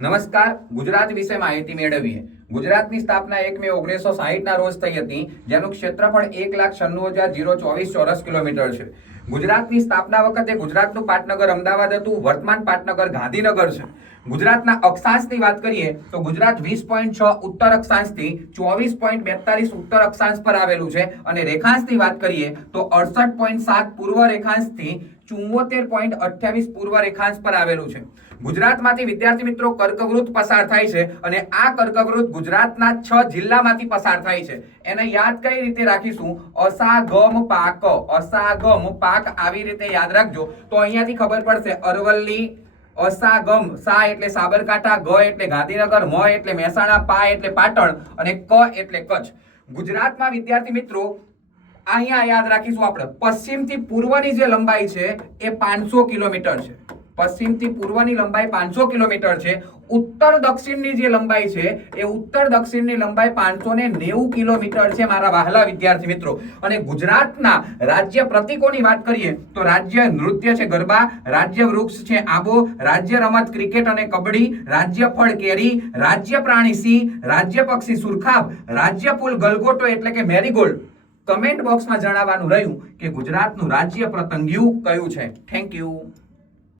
નમસ્કાર. ગુજરાત વિશે માહિતી મેળવીએ. ગુજરાતની સ્થાપના 1 મે 1960 ના રોજ થઈ હતી, જેનું ક્ષેત્રફળ 1,96,024 ચોરસ કિલોમીટર છે. ગુજરાતની સ્થાપના વખતે ગુજરાતનું પાટનગર અમદાવાદ હતું. વર્તમાન પાટનગર ગાંધીનગર છે. ગુજરાતના અક્ષાંશની વાત કરીએ તો ગુજરાત 20.6 ઉત્તર અક્ષાંશથી 24.42 ઉત્તર અક્ષાંશ પર આવેલું છે અને રેખાંશની વાત કરીએ તો 68.7 પૂર્વ રેખાંશથી 74.28 પૂર્વ રેખાંશ પર આવેલું છે. ગુજરાતમાંથી વિદ્યાર્થી મિત્રો કર્કવૃત્ત પસાર થાય છે અને આ કર્કવૃત્ત ગુજરાતના 6 જિલ્લામાંથી પસાર થાય છે. એને યાદ કઈ રીતે રાખીશું? અસાગમ પાક, અસાગમ પાક આવી રીતે યાદ રાખજો તો અહીંયાથી ખબર પડશે. અરવલ્લી, અસાગમ, સા એટલે સાબરકાંઠા, ગ એટલે ગાંધીનગર, મ એટલે મહેસાણા, પા એટલે પાટણ અને ક એટલે કચ્છ. ગુજરાતમાં વિદ્યાર્થી મિત્રો અહીંયા યાદ રાખીશું આપણે, પશ્ચિમથી પૂર્વની જે લંબાઈ છે એ 500 કિલોમીટર છે. પશ્ચિમથી પૂર્વની લંબાઈ 500 કિલોમીટર છે. ઉત્તર દક્ષિણની જે લંબાઈ છે એ ઉત્તર દક્ષિણની લંબાઈ 590 કિલોમીટર છે મારા વહાલા વિદ્યાર્થી મિત્રો. અને ગુજરાતના રાજ્ય પ્રતીકોની વાત કરીએ તો રાજ્ય નૃત્ય છે ગરબા, રાજ્ય વૃક્ષ છે આંબો, રાજ્ય રમત ક્રિકેટ અને કબડ્ડી, રાજ્ય ફળ કેરી, રાજ્ય પ્રાણી સિંહ, રાજ્ય પક્ષી સુરખાબ, રાજ્ય ફૂલ ગલગોટો એટલે કે મેરીગોલ્ડ. કમેન્ટ બોક્સમાં જણાવવાનું રહ્યું કે ગુજરાતનું રાજ્ય પતંગિયું કયું છે. Thank you.